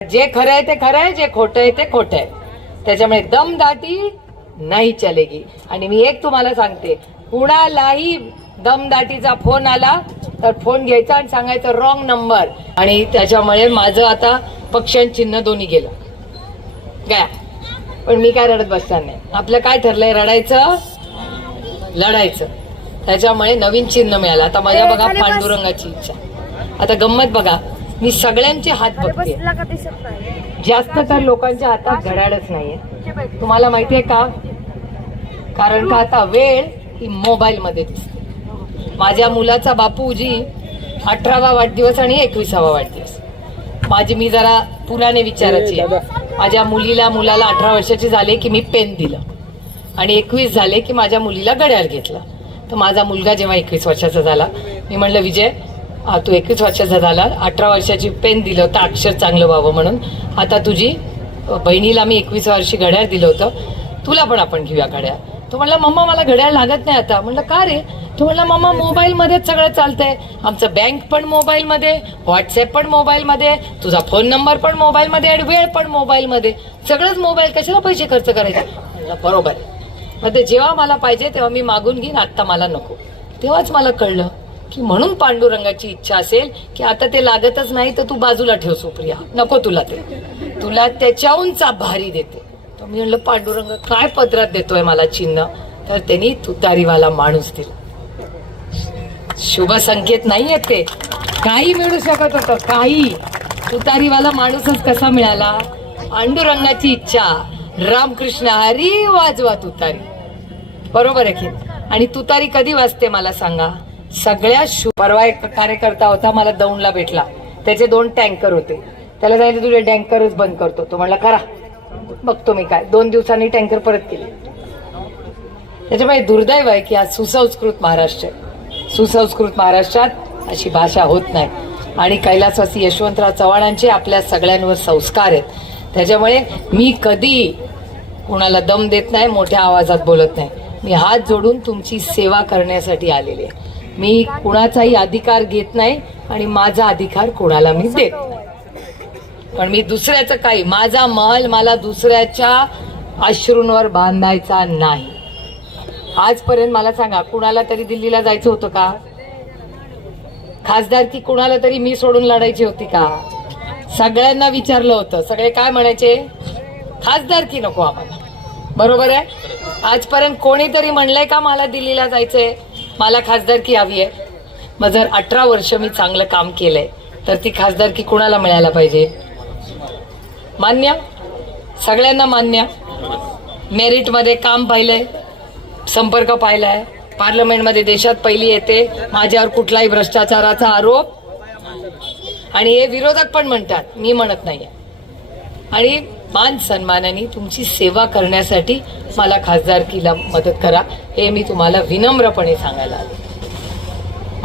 जे खरं आहे ते खरं आहे जे खोटं आहे ते खोटं आहे. त्याच्यामुळे दमदाटी नाही चलेगी. आणि मी एक तुम्हाला सांगते कुणालाही दमदाटीचा फोन आला तर फोन घ्यायचा आणि सांगायचं रॉंग नंबर आणि त्याच्यामुळे माझं आता पक्ष आणि चिन्ह दोन्ही गेलं. काय पण मी काय रडत बसणार नाही. आपलं काय ठरलंय? रडायचं लढायचं. त्याच्यामुळे नवीन चिन्ह मिळालं. आता माझ्या बघा पांडुरंगाची इच्छा. आता गंमत बघा. मी सगळ्यांचे हात बघते. जास्त तर लोकांच्या हातात घड्याळच नाहीये. तुम्हाला माहितीये का? कारण का आता वेळ ही मोबाईल मध्ये दिसते. माझ्या मुलाचा बापूजी अठरावा वाढदिवस आणि एकविसावा वाढदिवस. माझी मी जरा पुराने विचाराची. माझ्या मुलीला मुलाला अठरा वर्षाचे झाले की मी पेन दिलं. आणि एकवीस झाले की माझ्या मुलीला घड्याळ घेतलं. तर माझा मुलगा जेव्हा एकवीस वर्षाचा झाला मी म्हणलं विजय हा, तू एकवीस वर्षाचा झाला अठरा वर्षाची पेन दिलं होतं अक्षर चांगलं व्हावं म्हणून. आता तुझी बहिणीला मी एकवीस वर्षी घड्याळ दिलं होतं. तुला पण आपण घेऊया घड्याळ. तो म्हणला मम्मा मला घड्याळ लागत नाही आता. म्हणलं का रे? तो म्हणला मम्मा मोबाईलमध्येच सगळं चालतंय. आमचं बँक पण मोबाईलमध्ये व्हॉट्सअप पण मोबाईलमध्ये तुझा फोन नंबर पण मोबाईलमध्ये आणि वेळ पण मोबाईलमध्ये. सगळंच मोबाईल कशाला पैसे खर्च करायचे? म्हणलं बरोबर आहे. मग ते जेव्हा मला पाहिजे तेव्हा मी मागून घेईन आत्ता मला नको. तेव्हाच मला कळलं की म्हणून पांडुरंगाची इच्छा असेल की आता ते लागतच नाही तर तू बाजूला ठेव सुप्रिया. नको तुला ते. तुला त्याच्याहूनचा भारी देते. तर मी म्हणलं पांडुरंग काय पदरात देतोय मला चिन्ह? तर त्यांनी तुतारीवाला माणूस दिला. शुभ संकेत नाहीये ते. काही मिळू शकत होतं काही. तुतारीवाला माणूसच कसा मिळाला? पांडुरंगाची इच्छा. रामकृष्ण हरी वाजवा तुतारी. बरोबर आहे की? आणि तुतारी कधी वाजते मला सांगा? सगळ्या शु परवा एक कार्यकर्ता होता मला दौंडला भेटला. त्याचे दोन टँकर होते. त्याला सांगितलं तुझे टँकरच बंद करतो. तो म्हणला करा. बघतो मी काय. दोन दिवसांनी टँकर परत केले. त्याच्यामुळे दुर्दैव आहे की आज सुसंस्कृत महाराष्ट्र सुसंस्कृत महाराष्ट्रात अशी भाषा होत नाही. आणि कैलासवासी यशवंतराव चव्हाणांचे आपल्या सगळ्यांवर संस्कार आहेत. त्याच्यामुळे मी कधी कुणाला दम देत नाही मोठ्या आवाजात बोलत नाही. मी हात जोडून तुमची सेवा करण्यासाठी आलेली आहे. मी कुणाचाही अधिकार घेत नाही आणि माझा अधिकार कोणाला मी देत नाही. पण मी दुसऱ्याचं काही माझा महल मला दुसऱ्याच्या अश्रूंवर बांधायचा नाही. आजपर्यंत मला सांगा कुणाला तरी दिल्लीला जायचं होतं का? खासदारकी कुणाला तरी मी सोडून लढायची होती का? सगळ्यांना विचारलं होतं. सगळे काय म्हणायचे? खासदारकी नको आम्हाला बरोबर आहे? आजपर्यंत कोणीतरी म्हणलंय का मला दिल्लीला जायचंय? मला खासदारकी हवी आहे. मग जर अठरा वर्ष मी चांगलं काम केलंय तर ती खासदारकी कुणाला मिळायला पाहिजे? मान्य? सगळ्यांना मान्य? मेरिटमध्ये काम पाहिलंय संपर्क पाहिलाय पार्लमेंटमध्ये देशात पहिली येते माझ्यावर कुठलाही भ्रष्टाचाराचा आरोप. आणि हे विरोधक पण म्हणतात मी म्हणत नाही आणि मान सन्मानाने तुमची सेवा करण्यासाठी मला खासदारकीला मदत करा हे मी तुम्हाला विनम्रपणे सांगायला आलो.